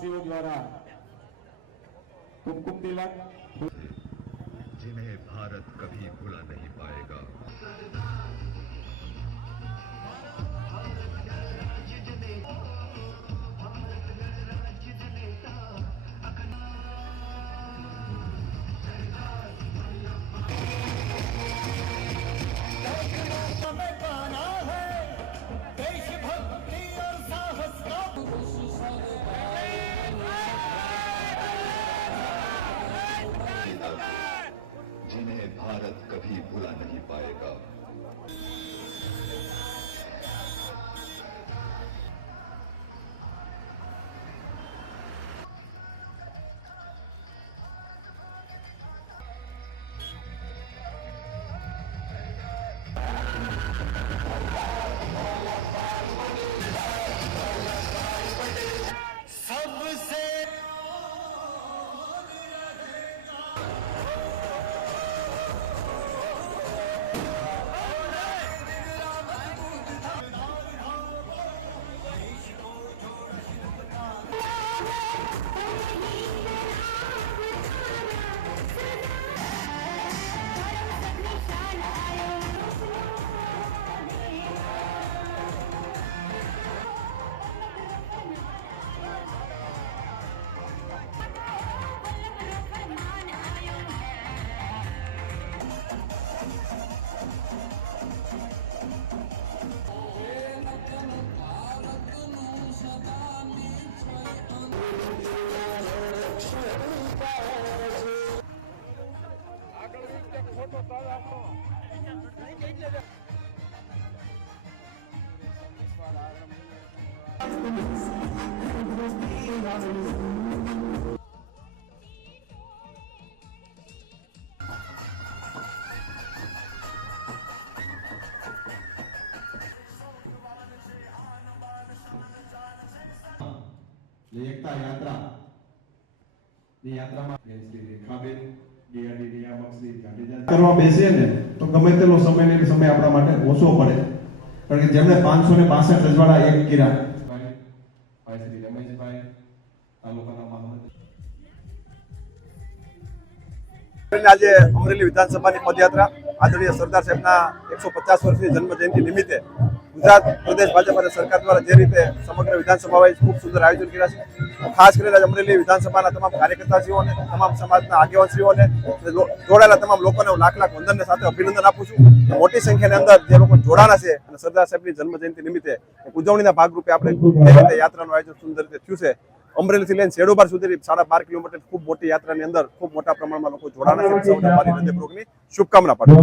ग्रामवासियों द्वारा कुमकुम तिलक, जिन्हें भारत कभी भुला नहीं पाएगा। जिन्हें भारत कभी भुला नहीं पाएगा। एकता यात्रा यात्रा કરવા બેસે ને તો ગમે તેટલો સમય આપણા માટે ઓછો પડે, કારણ કે જેમણે 562 રજવાડા એક કર્યા ભાઈ શ્રી રમેશભાઈ તાલુકાના મહામંત્રી આજે અમરેલી વિધાનસભાની પદયાત્રા આદરણીય સરદાર સાહેબના 150 વર્ષની જન્મ જયંતિ નિમિત્તે ગુજરાત પ્રદેશ ભાજપ અને સરકાર દ્વારા જે રીતે સમગ્ર વિધાનસભા વાઇઝ ખૂબ સુંદર આયોજન કર્યા છે, ખાસ કરીને અમરેલી વિધાનસભાના તમામ કાર્યકર્તાશ્રીઓને, તમામ સમાજના આગેવાનશ્રીઓને, જોડાયેલા તમામ લોકોને હું લાખ વંદનને સાથે અભિનંદન આપું છું. મોટી સંખ્યાની અંદર જે લોકો જોડાણા છે અને સરદાર સાહેબની જન્મ જયંતિ નિમિત્તે ઉજવણીના ભાગરૂપે આપણે જે રીતે યાત્રાનું આયોજન સુંદર રીતે થયું છે. અમરેલીથી લઈને શેડોબાર સુધી 12.5 કિલોમીટર ખૂબ મોટી યાત્રાની અંદર ખૂબ મોટા પ્રમાણમાં લોકો જોડાણા છે. સૌને મારી હૃદયપૂર્વકની શુભકામના પાઠવું.